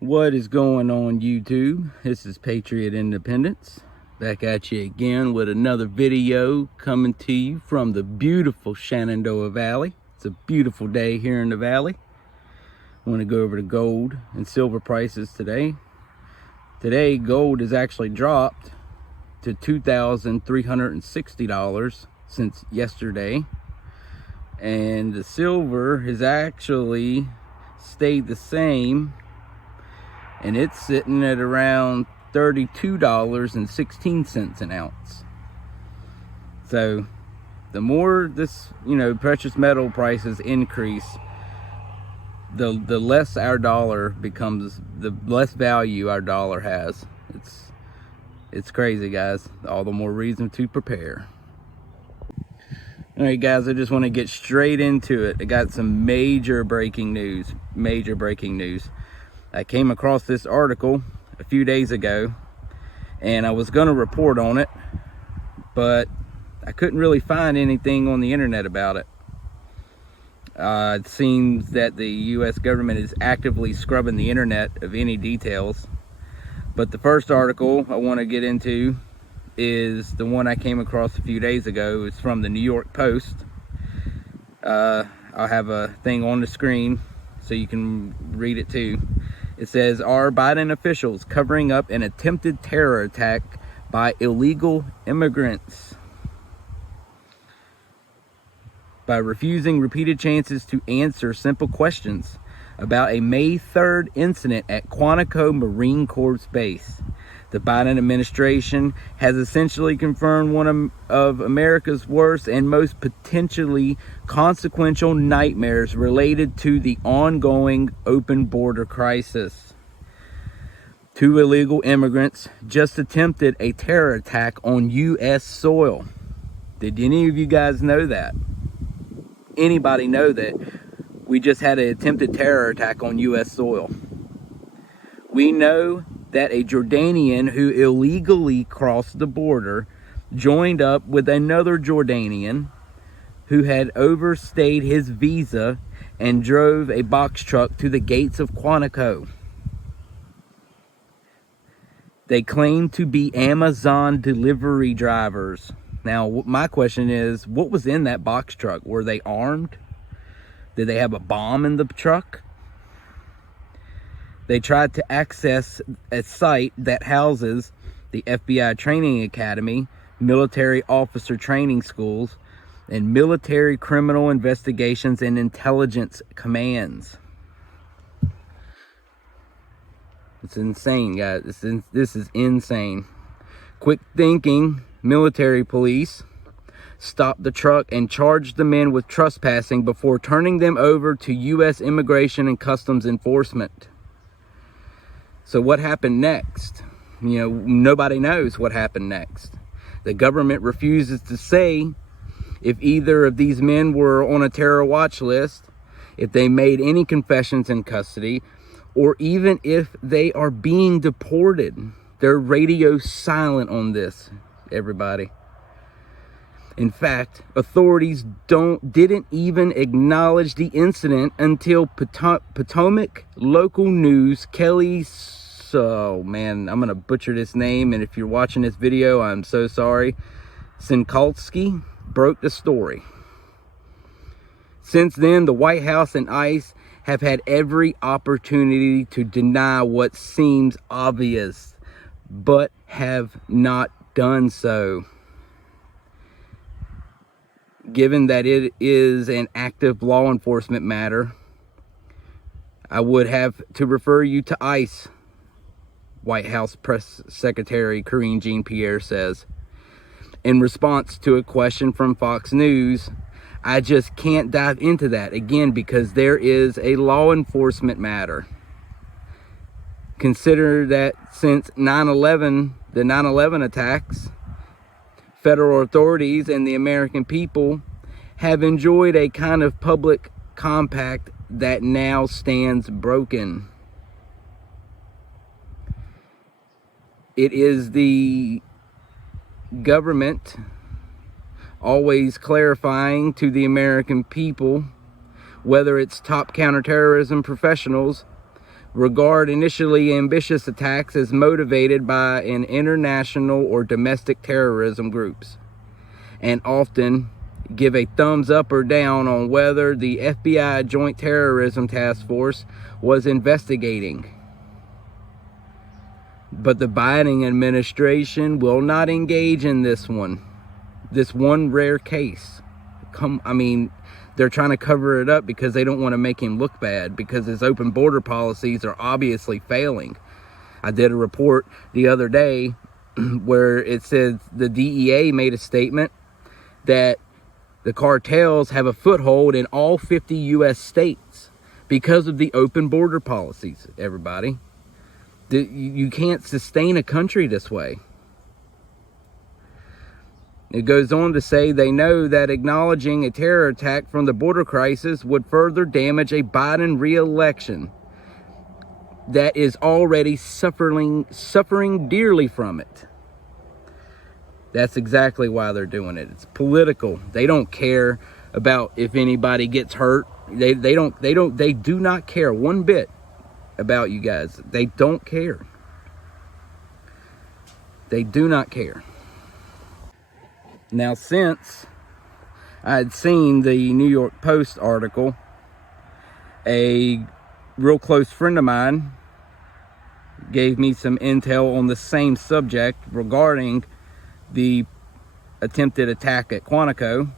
What is going on, YouTube? This is Patriot Independence, back at you again with another video coming to you from the beautiful Shenandoah Valley. It's a beautiful day here in the valley. I want to go over the gold and silver prices today. Today, gold has actually dropped to $2,360 since yesterday, and the silver has actually stayed the same, and it's sitting at around $32.16 an ounce. So the more this, precious metal prices increase, the less our dollar becomes, the less value our dollar has. It's crazy, guys. All the more reason to prepare. All right, guys, I just want to get straight into it. I got some major breaking news. I came across this article a few days ago, and I was going to report on it, but I couldn't really find anything on the internet about it. It seems that the U.S. government is actively scrubbing the internet of any details. But the first article I want to get into is the one I came across a few days ago. It's from the New York Post. I'll have a thing on the screen so you can read it too. It says, "Are Biden officials covering up an attempted terror attack by illegal immigrants by refusing repeated chances to answer simple questions about a May 3rd incident at Quantico Marine Corps Base? The Biden administration has essentially confirmed one of America's worst and most potentially consequential nightmares related to the ongoing open border crisis. Two illegal immigrants just attempted a terror attack on U.S. soil." Did any of you guys know that? Anybody know that we just had an attempted terror attack on U.S. soil? We know that a Jordanian who illegally crossed the border joined up with another Jordanian who had overstayed his visa and drove a box truck to the gates of Quantico. They claim to be Amazon delivery drivers. Now, my question is, what was in that box truck? Were they armed? Did they have a bomb in the truck? They tried to access a site that houses the FBI Training Academy, military officer training schools, and military criminal investigations and intelligence commands. It's insane, guys. This is insane. Quick thinking military police stopped the truck and charged the men with trespassing before turning them over to U.S. Immigration and Customs Enforcement. So what happened next? Nobody knows what happened next. The government refuses to say if either of these men were on a terror watch list, if they made any confessions in custody, or even if they are being deported. They're radio silent on this, everybody. In fact, authorities didn't even acknowledge the incident until Potomac local news Kelly, I'm gonna butcher this name, and if you're watching this video, I'm so sorry, Sinkalski broke the story. Since then, the White House and ICE have had every opportunity to deny what seems obvious, but have not done so. Given that it is an active law enforcement matter, I would have to refer you to ICE, White House Press Secretary Karine Jean-Pierre says. In response to a question from Fox News, "I just can't dive into that again because there is a law enforcement matter. Consider that since the 9/11 attacks, federal authorities and the American people have enjoyed a kind of public compact that now stands broken. It is the government always clarifying to the American people, whether it's top counterterrorism professionals, regard initially ambitious attacks as motivated by an international or domestic terrorism groups, and often give a thumbs up or down on whether the FBI Joint Terrorism Task Force was investigating. But the Biden administration will not engage in this one rare case. They're trying to cover it up because they don't want to make him look bad, because his open border policies are obviously failing. I did a report the other day where it said the DEA made a statement that the cartels have a foothold in all 50 U.S. states because of the open border policies, everybody. You can't sustain a country this way. It goes on to say they know that acknowledging a terror attack from the border crisis would further damage a Biden re-election that is already suffering dearly from it. That's exactly why they're doing it. It's political. They don't care about if anybody gets hurt. They do not care one bit about you guys. They don't care. They do not care. Now, since I had seen the New York Post article, a real close friend of mine gave me some intel on the same subject regarding the attempted attack at Quantico.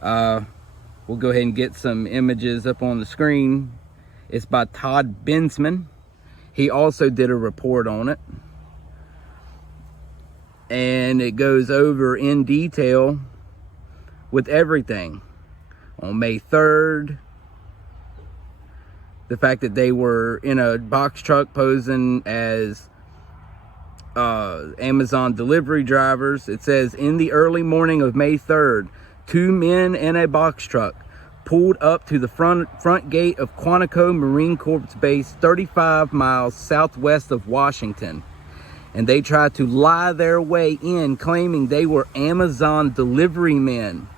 We'll go ahead and get some images up on the screen. It's by Todd Bensman. He also did a report on it. And it goes over in detail with everything. On May 3rd, the fact that they were in a box truck posing as Amazon delivery drivers. It says, in the early morning of May 3rd, 2 men in a box truck pulled up to the front gate of Quantico Marine Corps Base 35 miles southwest of Washington. And they tried to lie their way in, claiming they were Amazon delivery men.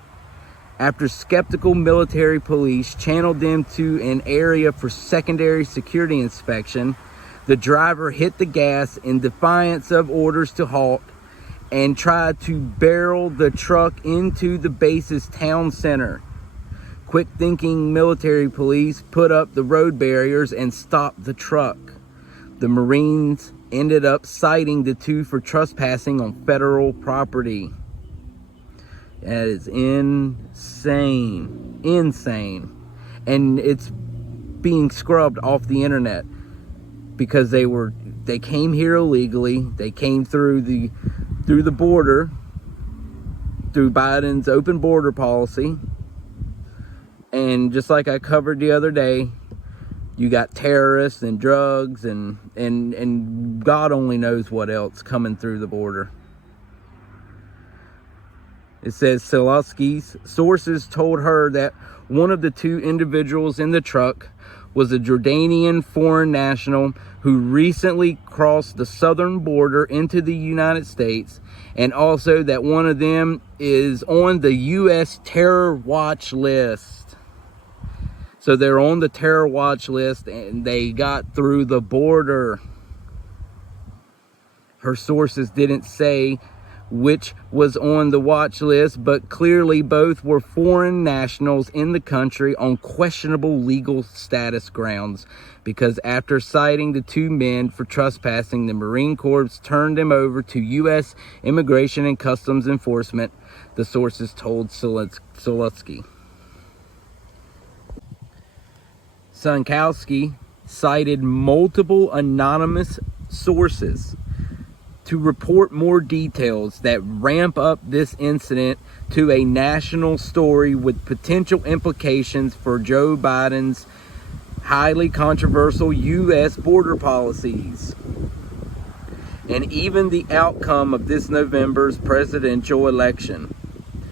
After skeptical military police channeled them to an area for secondary security inspection, the driver hit the gas in defiance of orders to halt and tried to barrel the truck into the base's town center. Quick-thinking military police put up the road barriers and stopped the truck. The Marines ended up citing the two for trespassing on federal property. That is insane. Insane. And it's being scrubbed off the internet because they came here illegally. They came through the border, through Biden's open border policy. And just like I covered the other day, you got terrorists and drugs and God only knows what else coming through the border. It says Selowski's sources told her that one of the 2 individuals in the truck was a Jordanian foreign national who recently crossed the southern border into the United States, and also that one of them is on the U.S. terror watch list. So they're on the terror watch list and they got through the border. Her sources didn't say which was on the watch list, but clearly both were foreign nationals in the country on questionable legal status grounds, because after citing the 2 men for trespassing, the Marine Corps turned them over to U.S. Immigration and Customs Enforcement, the sources told Selowski. Sankowski cited multiple anonymous sources to report more details that ramp up this incident to a national story with potential implications for Joe Biden's highly controversial U.S. border policies, and even the outcome of this November's presidential election,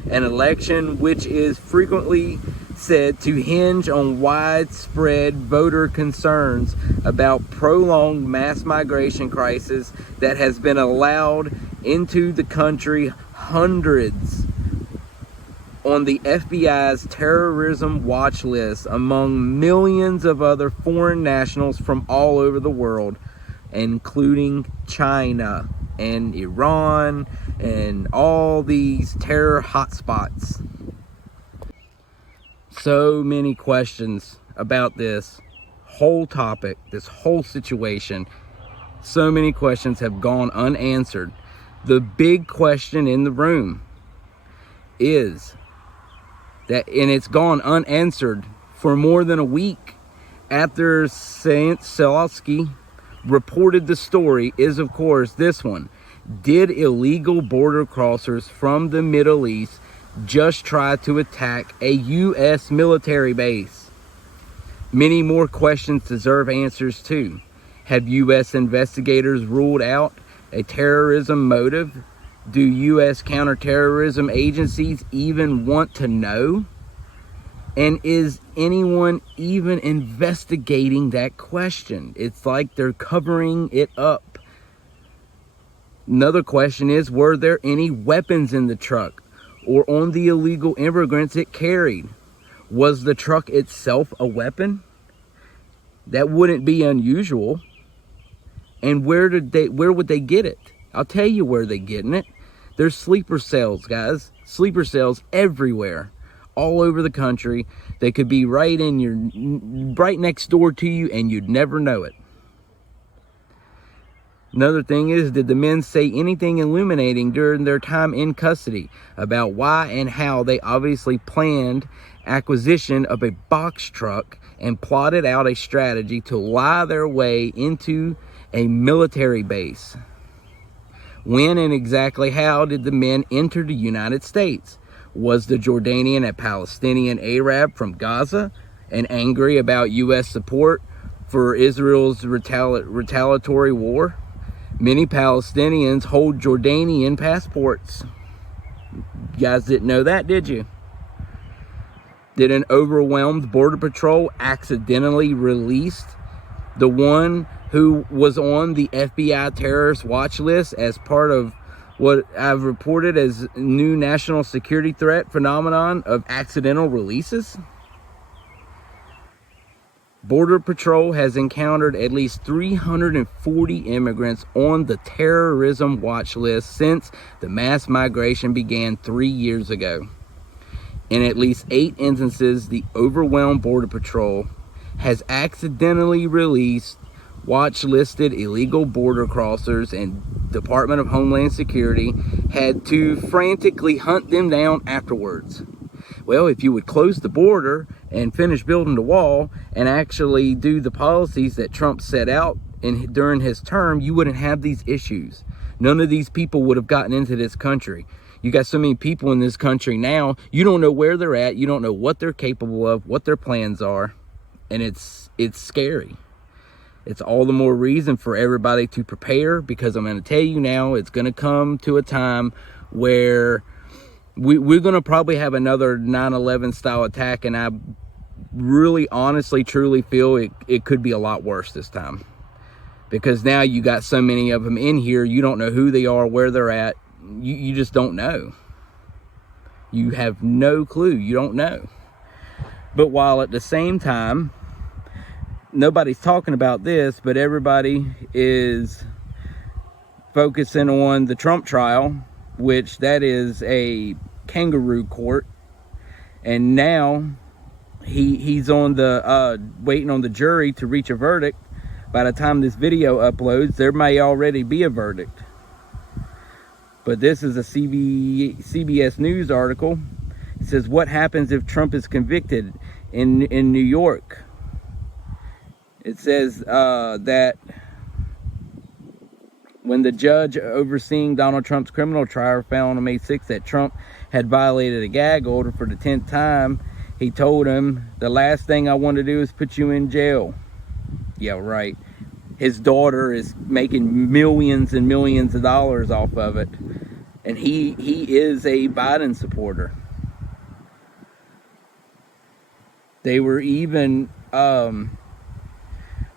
an election which is frequently said to hinge on widespread voter concerns about prolonged mass migration crisis that has been allowed into the country hundreds on the FBI's terrorism watch list among millions of other foreign nationals from all over the world, including China and Iran and all these terror hotspots. So many questions about this whole topic, this whole situation. So many questions have gone unanswered. The big question in the room is that, and it's gone unanswered for more than a week after Saint Selowski reported the story, is of course this one. Did illegal border crossers from the Middle East just try to attack a U.S. military base? Many more questions deserve answers too. Have U.S. investigators ruled out a terrorism motive? Do U.S. counterterrorism agencies even want to know? And is anyone even investigating that question? It's like they're covering it up. Another question is, were there any weapons in the truck or on the illegal immigrants it carried? Was the truck itself a weapon? That wouldn't be unusual. And where would they get it? I'll tell you where they're getting it. There's sleeper cells, guys. Sleeper cells everywhere, all over the country. They could be right next door to you, and you'd never know it. Another thing is, did the men say anything illuminating during their time in custody about why and how they obviously planned acquisition of a box truck and plotted out a strategy to lie their way into a military base? When and exactly how did the men enter the United States? Was the Jordanian a Palestinian Arab from Gaza and angry about U.S. support for Israel's retaliatory war? Many Palestinians hold Jordanian passports. You guys didn't know that, did you? Did an overwhelmed Border Patrol accidentally release the one who was on the FBI terrorist watch list as part of what I've reported as new national security threat phenomenon of accidental releases? Border Patrol has encountered at least 340 immigrants on the terrorism watch list since the mass migration began 3 years ago. In at least 8 instances, the overwhelmed Border Patrol has accidentally released watch-listed illegal border crossers, and Department of Homeland Security had to frantically hunt them down afterwards. Well, if you would close the border and finish building the wall and actually do the policies that Trump set out during his term, you wouldn't have these issues. None of these people would have gotten into this country. You got so many people in this country now, you don't know where they're at, you don't know what they're capable of, what their plans are, and it's scary. It's all the more reason for everybody to prepare, because I'm going to tell you now, it's going to come to a time where we're going to probably have another 9/11 style attack, and I really honestly truly feel it could be a lot worse this time, because now you got so many of them in here, you don't know who they are, where they're at. You just don't know. You have no clue. You don't know. But while at the same time, nobody's talking about this, but everybody is focusing on the Trump trial, which that is a kangaroo court, and now he's on the waiting on the jury to reach a verdict. By the time this video uploads, there may already be a verdict. But this is a CBS News article. It says, what happens if Trump is convicted in New York? It says that when the judge overseeing Donald Trump's criminal trial found on May 6th that Trump had violated a gag order for the 10th time, he told him, the last thing I want to do is put you in jail. Yeah, right. His daughter is making millions and millions of dollars off of it. And he is a Biden supporter. They were even,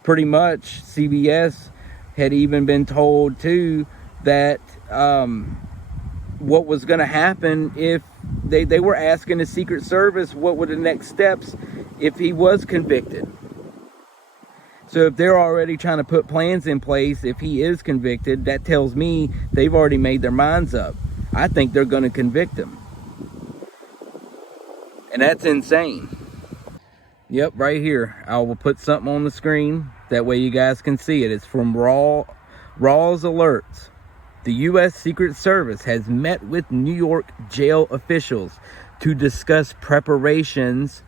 pretty much, CBS had even been told too that what was going to happen if they were asking the Secret Service what were the next steps if he was convicted. So if they're already trying to put plans in place, if he is convicted, that tells me they've already made their minds up. I think they're going to convict him. And that's insane. Yep, right here. I will put something on the screen. That way you guys can see it. It's from Raw's Alerts. The U.S. Secret Service has met with New York jail officials to discuss preparations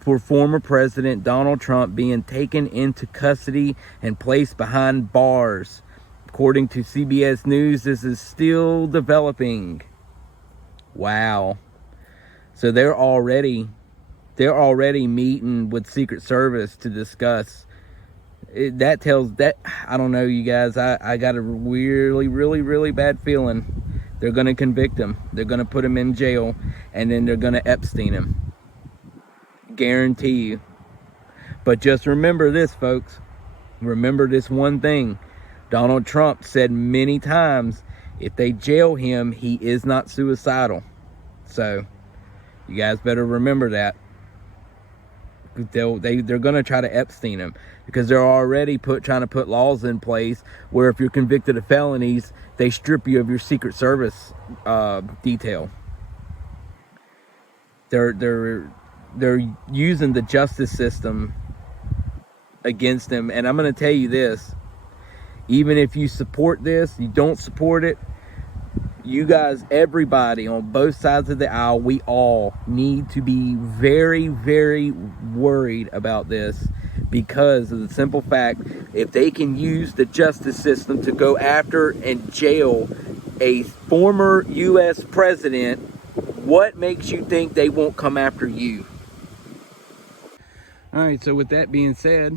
for former President Donald Trump being taken into custody and placed behind bars. According to CBS News, this is still developing. Wow. So they're already meeting with Secret Service to discuss. That tells that, I don't know, you guys, I got a really bad feeling they're going to convict him. They're going to put him in jail, and then they're going to Epstein him. Guarantee you. But just remember this, folks. Remember this one thing. Donald Trump said many times, if they jail him, he is not suicidal. So you guys better remember that. They're going to try to Epstein him, because they're already trying to put laws in place where if you're convicted of felonies, they strip you of your Secret Service detail. They're using the justice system against them. And I'm going to tell you this, even if you support this, you don't support it, you guys, everybody on both sides of the aisle, we all need to be very worried about this, because of the simple fact, if they can use the justice system to go after and jail a former U.S. president, what makes you think they won't come after you? All right, so with that being said,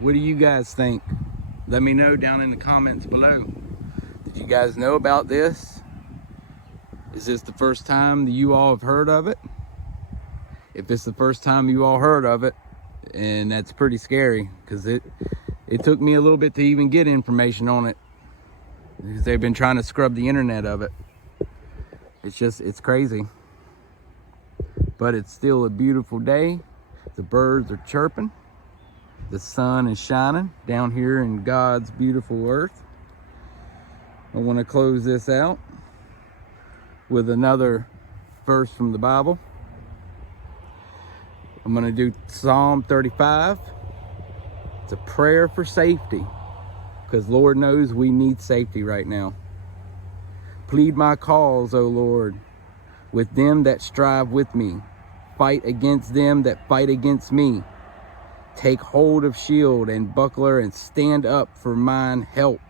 what do you guys think? Let me know down in the comments below. Did you guys know about this? Is this the first time that you all have heard of it? If it's the first time you all heard of it, and that's pretty scary, because it took me a little bit to even get information on it, because they've been trying to scrub the internet of it. It's crazy. But it's still a beautiful day. The birds are chirping. The sun is shining down here in God's beautiful earth. I want to close this out with another verse from the Bible. I'm going to do Psalm 35. It's a prayer for safety, because Lord knows we need safety right now. Plead my cause, O Lord, with them that strive with me. Fight against them that fight against me. Take hold of shield and buckler, and stand up for mine help.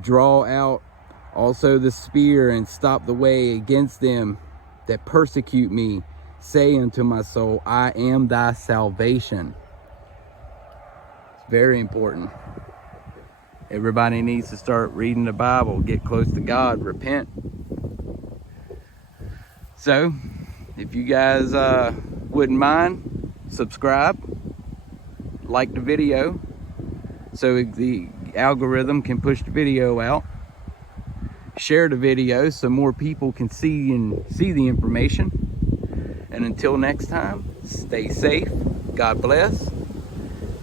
Draw out also the spear, and stop the way against them that persecute me. Say unto my soul, I am thy salvation. It's very important. Everybody needs to start reading the Bible, get close to God, repent. So, if you guys wouldn't mind, subscribe, like the video, so the algorithm can push the video out. Share the video so more people can see the information. And until next time, stay safe, God bless,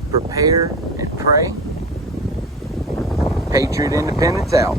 prepare and pray. Patriot Independence out.